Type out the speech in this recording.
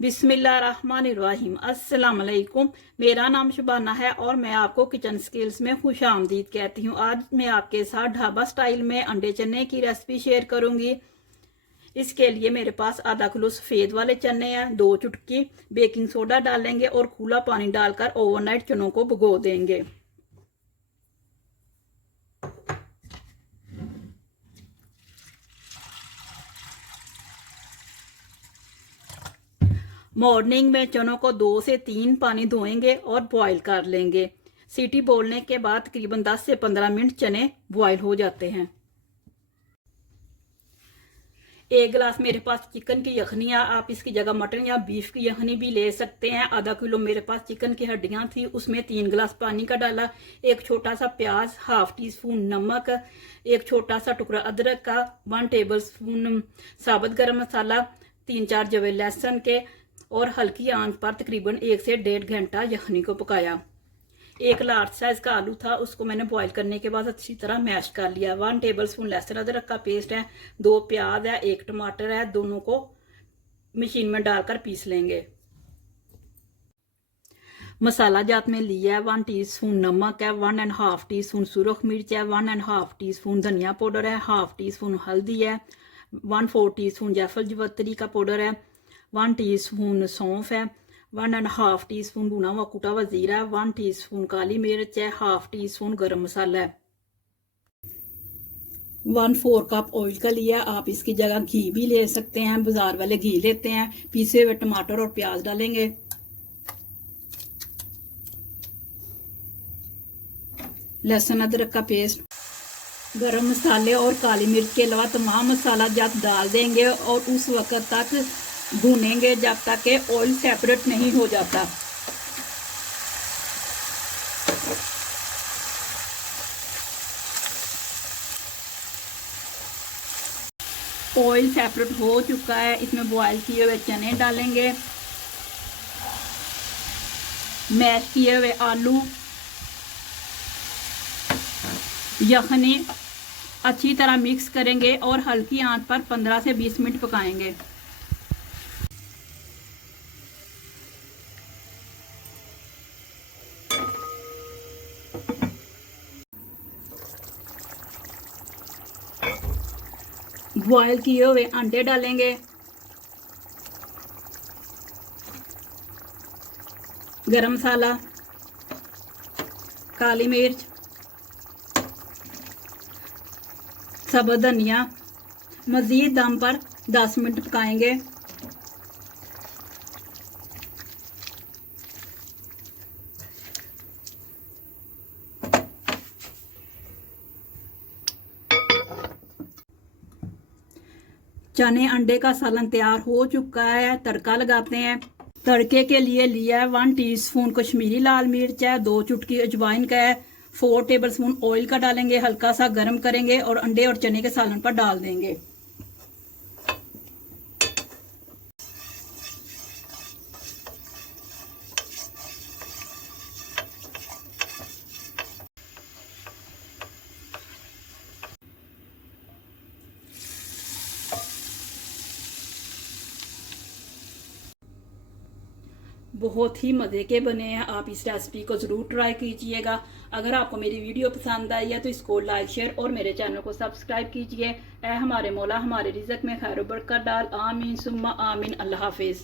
बिस्मिल्लाहिर्रहमानिर्रहीम। अस्सलाम वालेकुम। मेरा नाम शुबाना है और मैं आपको किचन स्किल्स में खुश आमदीद कहती हूँ। आज मैं आपके साथ ढाबा स्टाइल में अंडे चने की रेसिपी शेयर करूँगी। इसके लिए मेरे पास आधा किलो सफ़ेद वाले चने हैं। 2 चुटकी बेकिंग सोडा डालेंगे और खुला पानी डालकर ओवरनाइट चनों को भिगो देंगे। मॉर्निंग में चनों को 2 से 3 पानी धोएंगे और बॉईल कर लेंगे। सीटी बोलने के बाद तकरीबन 10 से 15 मिनट चने बॉईल हो जाते हैं। 1 गिलास मेरे पास चिकन की यखनी है। आप इसकी जगह मटन या बीफ की यखनी भी ले सकते हैं। आधा किलो मेरे पास चिकन की हड्डियां थी, उसमें 3 गिलास पानी का डाला। एक छोटा सा प्याज, हाफ टी स्पून नमक, एक छोटा सा टुकड़ा अदरक का, 1 टेबल स्पून साबुत गरम मसाला, 3-4 जवे लहसुन के और हल्की आंच पर तकरीबन 1 से 1.5 घंटा यखनी को पकाया। 1 लार्ज साइज का आलू था, उसको मैंने बॉईल करने के बाद अच्छी तरह मैश कर लिया। 1 टेबल स्पून लहसुन अदरक का पेस्ट है, 2 प्याज है, 1 टमाटर है, दोनों को मशीन में डालकर पीस लेंगे। मसाला जात में लिया है 1 टीस्पून नमक है, 1.5 टीस्पून सुरख मिर्च है, 1.5 टीस्पून धनिया पाउडर है, हाफ टी स्पून हल्दी है, 1/4 टीस्पून जायफल जवित्री का पाउडर है, 1 टीस्पून सौंफ है, 1.5 टीस्पून भुना हुआ कुटा हुआ जीरा है, 1 टीस्पून काली मिर्च है, हाफ टी स्पून गरम मसाला है। 1/4 कप ऑयल का लिया। आप इसकी जगह घी भी ले सकते हैं, बाजार वाले घी लेते हैं। पीसे हुए टमाटर और प्याज डालेंगे। लहसुन अदरक का पेस्ट, गरम मसाले और काली मिर्च के अलावा तमाम मसाला जात डाल देंगे और उस वक्त तक भूनेंगे जब तक कि ऑयल सेपरेट नहीं हो जाता। ऑयल सेपरेट हो चुका है, इसमें बॉयल किए हुए चने डालेंगे, मैश किए हुए आलू, यखनी अच्छी तरह मिक्स करेंगे और हल्की आंच पर 15 से 20 मिनट पकाएंगे। बॉयल किए हुए अंडे डालेंगे, गरम मसाला, काली मिर्च, साबुत धनिया। मज़ीद दम पर 10 मिनट पकाएंगे। चने अंडे का सालन तैयार हो चुका है। तड़का लगाते हैं। तड़के के लिए लिया है 1 टीस्पून कश्मीरी लाल मिर्च है, 2 चुटकी अजवाइन का है, 4 टेबल स्पून ऑयल का डालेंगे, हल्का सा गर्म करेंगे और अंडे और चने के सालन पर डाल देंगे। बहुत ही मज़े के बने हैं। आप इस रेसिपी को ज़रूर ट्राई कीजिएगा। अगर आपको मेरी वीडियो पसंद आई है तो इसको लाइक शेयर और मेरे चैनल को सब्सक्राइब कीजिए। ऐ हमारे मौला हमारे रिज़्क़ में खैर बरकत डाल। आमीन सुम्मा आमीन। अल्लाह हाफिज़।